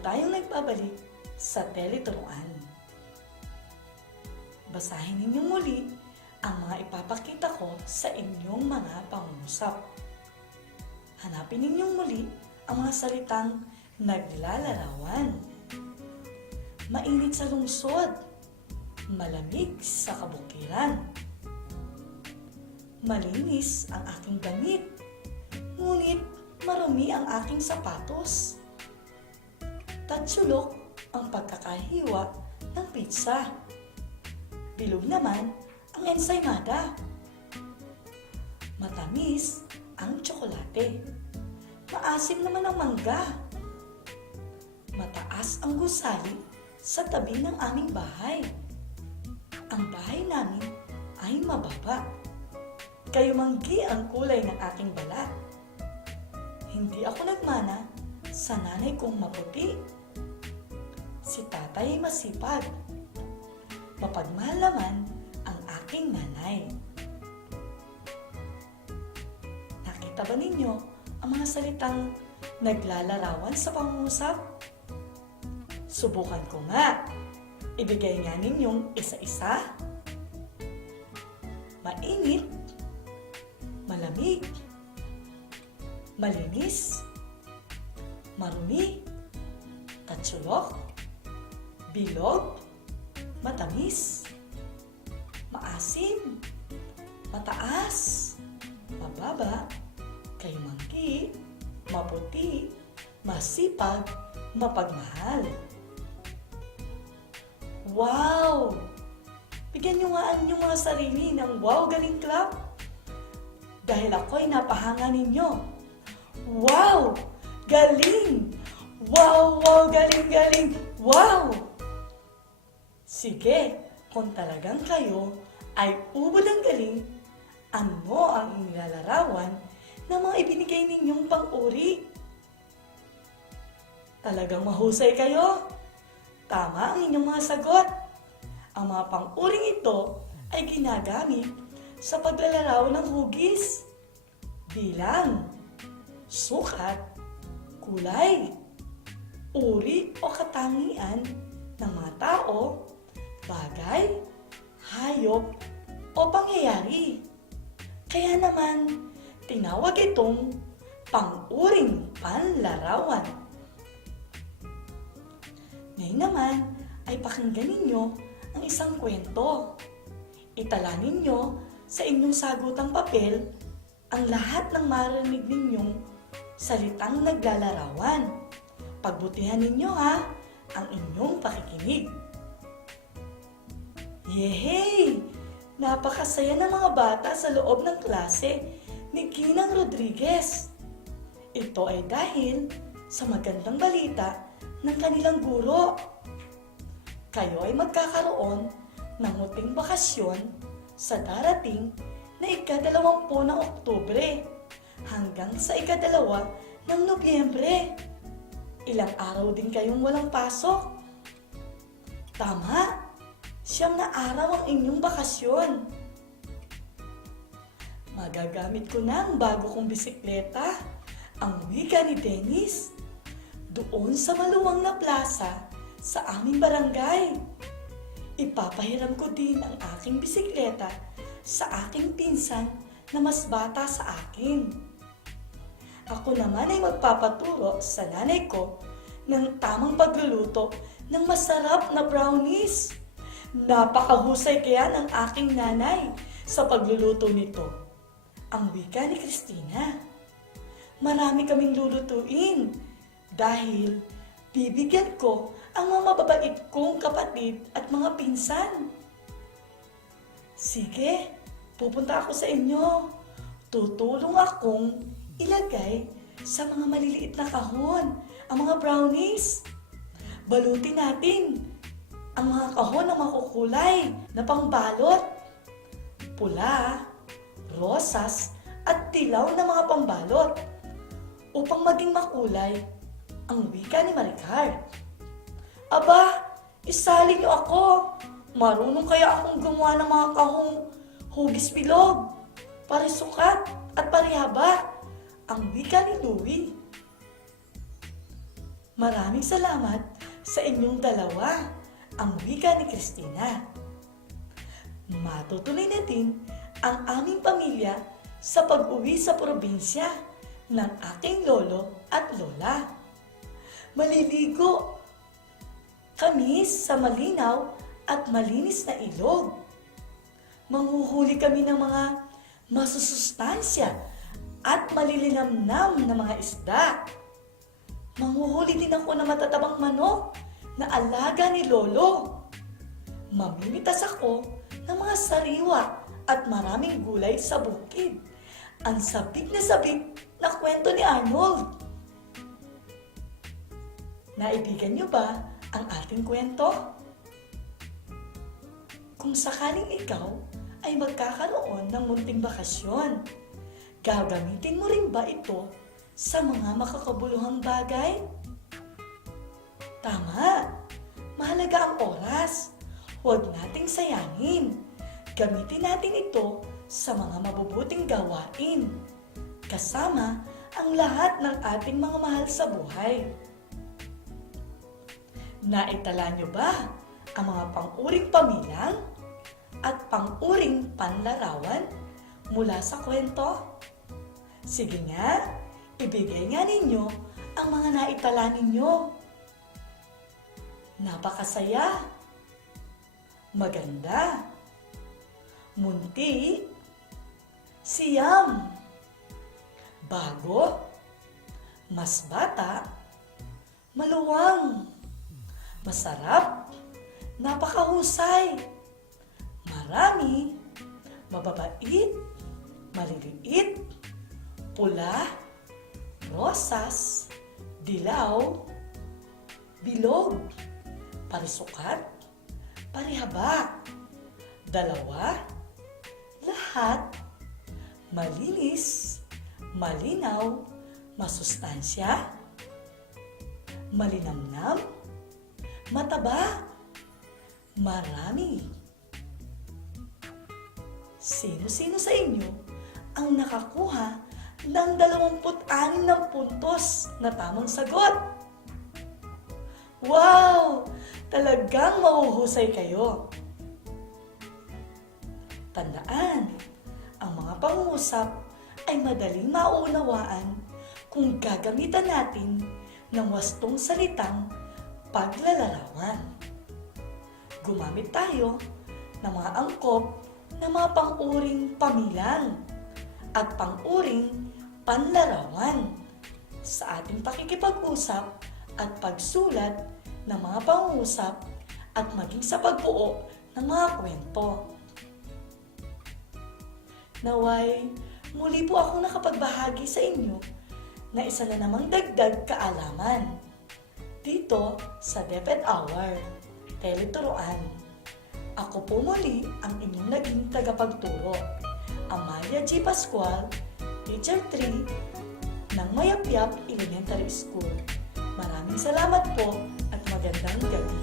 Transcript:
tayong nagbabalik sa teleturuan. Basahin ninyong muli ang mga ipapakita ko sa inyong mga pangungusap. Hanapin ninyong muli ang mga salitang naglalarawan. Mainit sa lungsod, malamig sa kabukiran. Malinis ang aking damit, ngunit marumi ang aking sapatos. Tatsulok ang pagkakahiwa ng pizza. Bilog naman ang ensaymada. Matamis ang tsokolate. Maasim naman ang mangga. Mataas ang gusali sa tabi ng aming bahay. Ang bahay namin ay mababa. Kayumanggi ang kulay ng aking balat. Hindi ako nagmana sa nanay kong maputi. Si tatay ay masipag. Mapagmahal naman ang aking nanay. Nakita ba ninyo ang mga salitang naglalarawan sa pangungusap? Subukan ko nga. Ibigay nga ninyong isa-isa. Mainit, malamig, malinis, marumi, tatsulok, bilog, matamis, maasim, mataas, mababa, kayumanggi, maputi, masipag, mapagmahal. Wow! Bigyan nyo nga ang inyong mga sarili ng wow galing clap. Dahil ako ay napahanga ninyo. Wow! Galing! Wow! Wow! Galing! Galing! Wow! Sige, kung talagang kayo ay ubod ang galing, ano ang inilalarawan ng mga ibinigay ninyong pang-uri? Talagang mahusay kayo? Tama ang inyong mga sagot. Ang mga pang-uring ito ay ginagamit sa paglalarawan ng hugis, bilang, sukat, kulay, uri o katangian ng mga tao, bagay, hayop o pangyayari. Kaya naman, tinawag itong pang-uring panlarawan. Ngayon naman ay pakinggan ninyo ang isang kwento. Itala ninyo sa inyong sagutang papel ang lahat ng marinig ninyong salitang naglalarawan. Pagbutihan ninyo ha ang inyong pakikinig. Yehey! Napakasaya ng mga bata sa loob ng klase ni Ginang Rodriguez. Ito ay dahil sa magandang balita ng kanilang guro. Kayo ay magkakaroon ng muting bakasyon sa darating na ika-20 ng Oktubre hanggang sa ika-2 ng Nobyembre. Ilang araw din kayong walang pasok. Tama, 9 na araw ang inyong bakasyon. Magagamit ko na ang bago kong bisikleta, ang wika ni Dennis, doon sa maluwang na plaza sa aming barangay. Ipapahiram ko din ang aking bisikleta sa aking pinsan na mas bata sa akin. Ako naman ay magpapaturo sa nanay ko ng tamang pagluluto ng masarap na brownies. Napakahusay kaya ng aking nanay sa pagluluto nito. Ang wika ni Christina. Marami kaming lulutuin dahil bibigyan ko ang mga mababait kong kapatid at mga pinsan. Sige, pupunta ako sa inyo. Tutulong akong ilagay sa mga maliliit na kahon ang mga brownies. Balutin natin ang mga kahon na makukulay na pangbalot. Pula, rosas at dilaw na mga pambalot upang maging makulay ang wika ni Maricar. Aba, isali niyo ako. Marunong kaya akong gumawa ng mga kahong hugis bilog, parisukat at parihaba, ang wika ni Louie. Maraming salamat sa inyong dalawa, ang wika ni Christina. Matutuloy na din ang aming pamilya sa pag-uwi sa probinsya ng aking lolo at lola. Maliligo kami sa malinaw at malinis na ilog. Manghuhuli kami ng mga masusustansya at malilinamnam na mga isda. Manghuhuli din ako ng matatabang manok na alaga ni lolo. Mamimitas ako ng mga sariwa at maraming gulay sa bukid. Ang sabik na kwento ni Arnold. Naibigan niyo ba ang ating kwento? Kung sakaling ikaw ay magkakaroon ng munting bakasyon, gagamitin mo rin ba ito sa mga makakabuluhang bagay? Tama! Mahalaga ang oras. Huwag nating sayangin. Gamitin natin ito sa mga mabubuting gawain, kasama ang lahat ng ating mga mahal sa buhay. Naitala niyo ba ang mga pang-uring pamilyang at pang-uring panlarawan mula sa kwento? Sige nga, ibigay nga ninyo ang mga naitala ninyo. Napakasaya, maganda, munti, siyam, bago, mas bata, maluwang, masarap, napakahusay, marami, mababait, maliliit, pula, rosas, dilaw, bilog, parisukat, parihaba, dalawa, lahat, malinis, malinaw, masustansya, malinamnam, mataba, marami. Sino-sino sa inyo ang nakakuha ng 26 ng puntos na tamang sagot? Wow! Talagang mahuhusay kayo. Tandaan, ang mga pangungusap ay madaling maunawaan kung gagamitan natin ng wastong salitang paglalarawan. Gumamit tayo ng mga angkop ng mga pang-uring pamilang at pang-uring panlarawan sa ating pakikipag-usap at pagsulat ng mga pangungusap at maging sa pagbuo ng mga kwento. Naway, muli po akong nakapagbahagi sa inyo na isa na namang dagdag kaalaman dito sa DepEd Hour, Teleturuan. Ako po muli ang inyong naging tagapagturo, Amalia G. Pascual, Teacher 3 ng Mayapyap Elementary School. Maraming salamat po at magandang gabi.